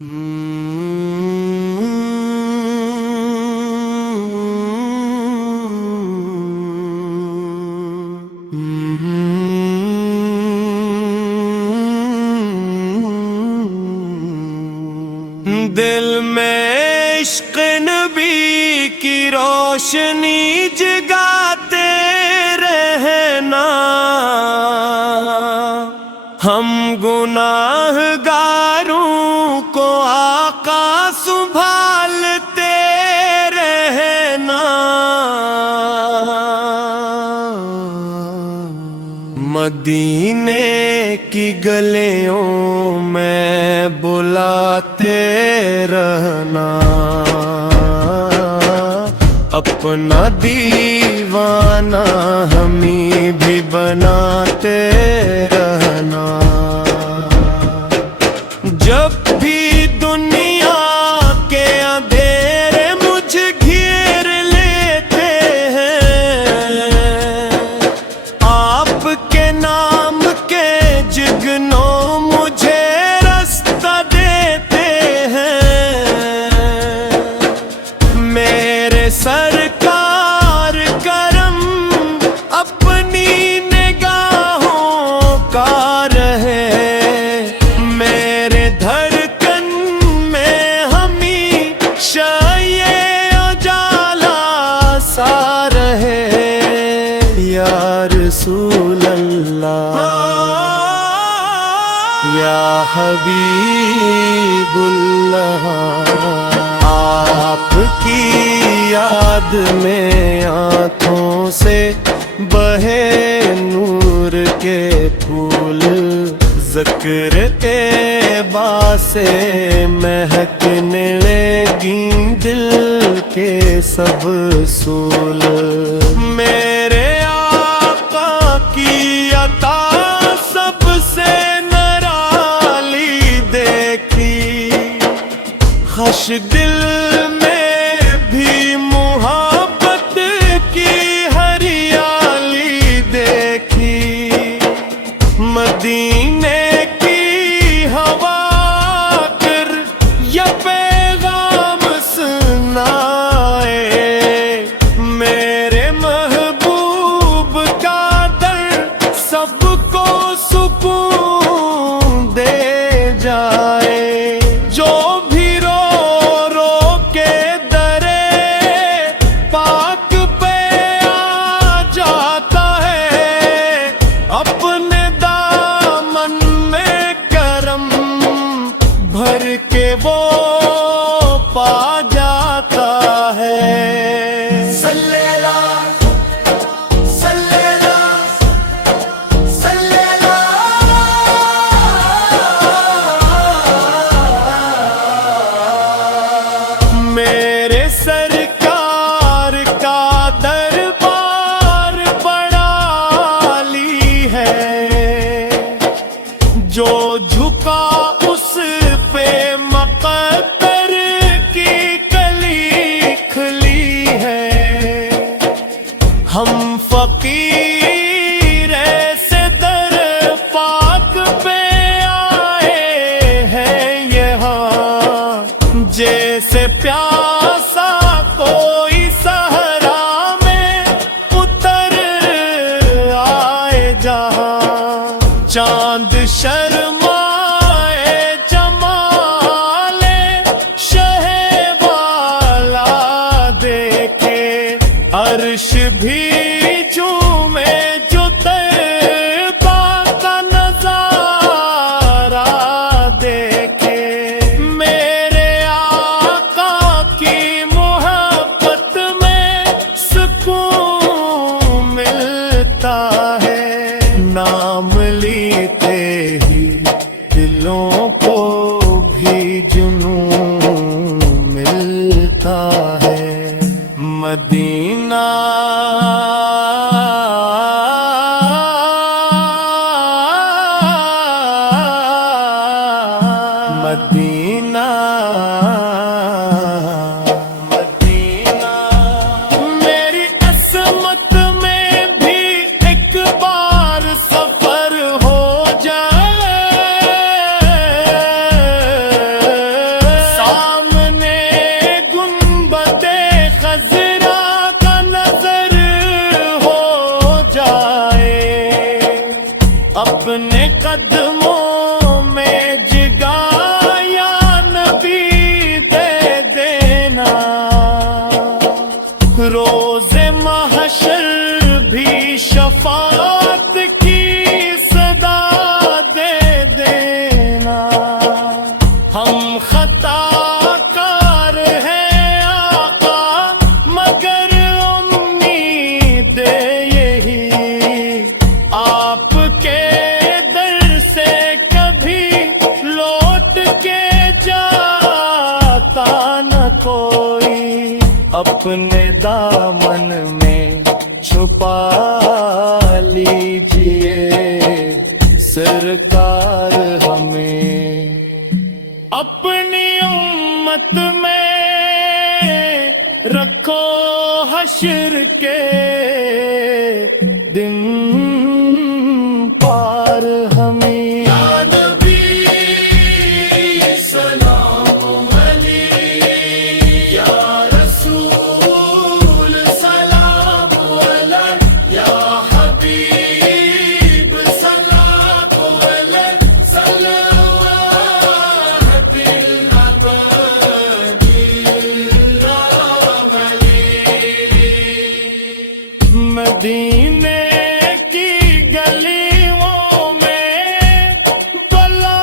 دل میں عشق نبی کی روشنی جگاتے رہنا، ہم گناہ گاروں کو آقا سنبھالتے رہنا، مدینے کی گلیوں میں بلاتے رہنا، اپنا دیوانہ ہمیں بھی بناتے رہنا، جب بھی دنیا کے اندھیرے مجھ گھیر لیتے ہیں، آپ کے نام کے جگنوں مجھے راستہ دیتے ہیں، میرے سرکار کرم اپنی نگاہوں کا رہے، میرے دھڑکن میں ہمیشہ یہ اجالا سا رہے، یا رسول اللہ یا حبیب اللہ، آپ کی یاد میں آنکھوں سے بہے نور کے پھول، ذکر طیبہ سے مہکنے لگیں دل کے سب سول، میرے آقا کی عطا سب سے نرالی دیکھی، خوش دل میں بھی محبت کی ہریالی دیکھی، مدینے کی ہوا کر یہ پیغام سنائے، میرے محبوب کا در سب کو سکون دے جائے، جو بھی رو رو کے درے پاک پہ آ جاتا ہے، اپنے دامن میں کرم بھر کے وہ پا جاتا ہے، صلی اللہ صلی اللہ صلی اللہ، میرے سرکار کا دربار بڑا عالی ہے، جو جھکا اس پہ مقدر کی کلی کھلی ہے، ہم فقیر ایسے در پاک پہ آئے ہیں یہاں، جیسے پیاسا کوئی صحرا میں اتر آئے جہاں، چاند شرمائے جمال شہ والا دیکھے، عرش بھی جھومے جو طیبہ کا نظارہ دیکھے، میرے آقا کی محبت میں سکون ملتا ہے، نام لیتے ہی دلوں کو بھی جنون ملتا ہے، مدینہ مدینہ مدینہ، میری عصمت میں بھی ایک بار سفر ہو جائے، اپنے دامن میں چھپا لیجئے سرکار ہمیں، اپنی امت میں رکھو حشر کے دن پار ہمیں۔ یا نبی سلام علیک، یا رسول سلام علیک، یا حبیب سلام علیک، صلوات اللہ علیک۔ مدینے کی گلیوں میں بلا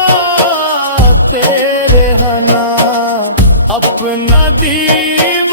تیرے ہنا اپنا دیو